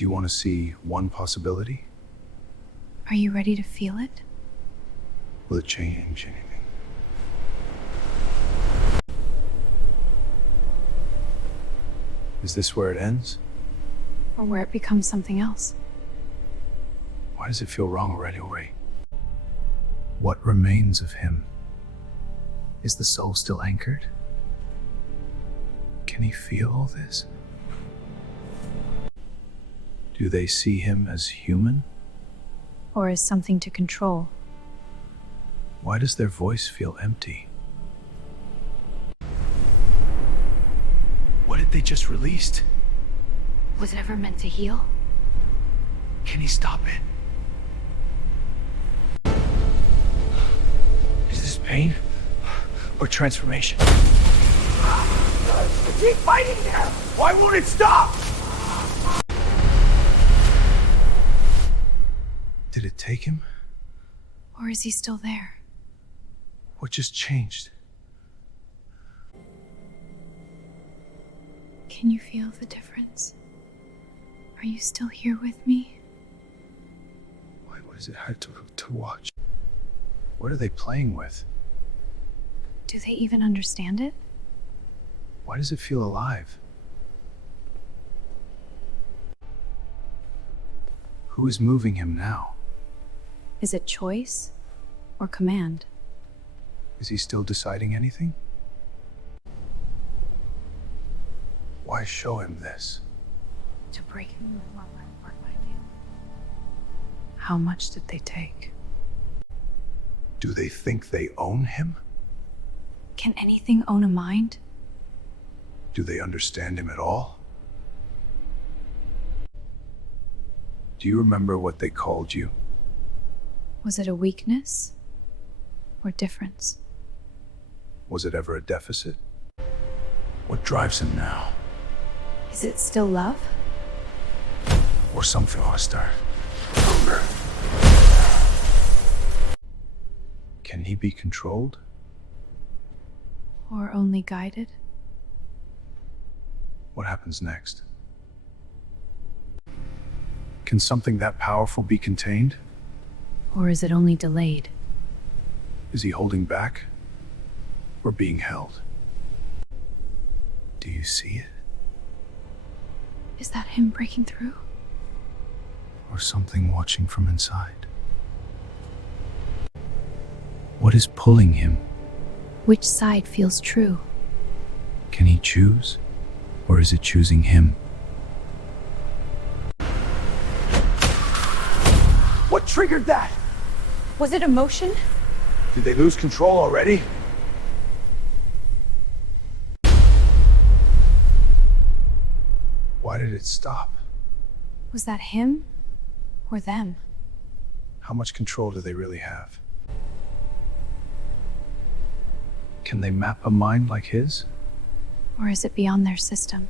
Do you want to see one possibility? Are you ready to feel it? Will it change anything? Is this where it ends? Or where it becomes something else? Why does it feel wrong already? What remains of him? Is the soul still anchored? Can he feel all this? Do they see him as human? Or as something to control? Why does their voice feel empty? What did they just released? Was it ever meant to heal? Can he stop it? Is this pain or transformation? Keep fighting there! Why won't it stop? Did it take him? Or is he still there? What just changed? Can you feel the difference? Are you still here with me? Why was it hard to watch? What are they playing with? Do they even understand it? Why does it feel alive? Who is moving him now? Is it choice or command? Is he still deciding anything? Why show him this? To break him. How much did they take? Do they think they own him? Can anything own a mind? Do they understand him at all? Do you remember what they called you? Was it a weakness or difference? Was it ever a deficit? What drives him now? Is it still love? Or something hostile? Hunger. Can he be controlled? Or only guided? What happens next? Can something that powerful be contained? Or is it only delayed? Is he holding back? Or being held? Do you see it? Is that him breaking through? Or something watching from inside? What is pulling him? Which side feels true? Can he choose? Or is it choosing him? What triggered that? Was it emotion? Did they lose control already? Why did it stop? Was that him or them? How much control do they really have? Can they map a mind like his? Or is it beyond their system?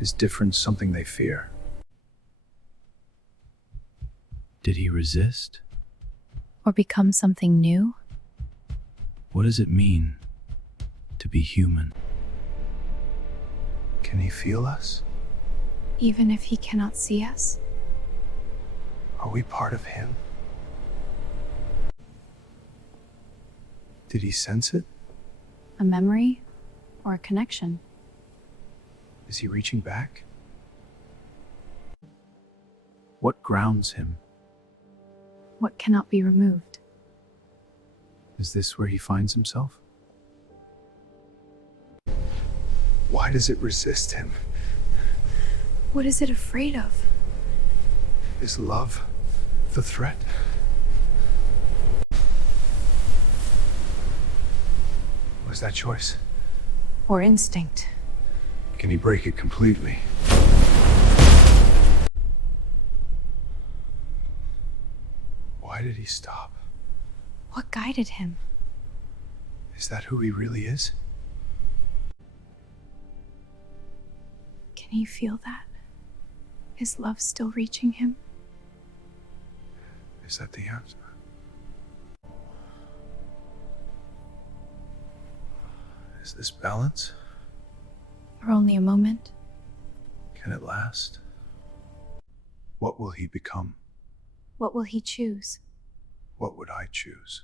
Is difference something they fear? Did he resist? Or become something new? What does it mean to be human? Can he feel us? Even if he cannot see us? Are we part of him? Did he sense it? A memory or a connection? Is he reaching back? What grounds him? What cannot be removed? Is this where he finds himself? Why does it resist him? What is it afraid of? Is love the threat? Was that choice? Or instinct? Can he break it completely? Why did he stop? What guided him? Is that who he really is? Can he feel that? Is love still reaching him? Is that the answer? Is this balance? Or only a moment? Can it last? What will he become? What will he choose? What would I choose?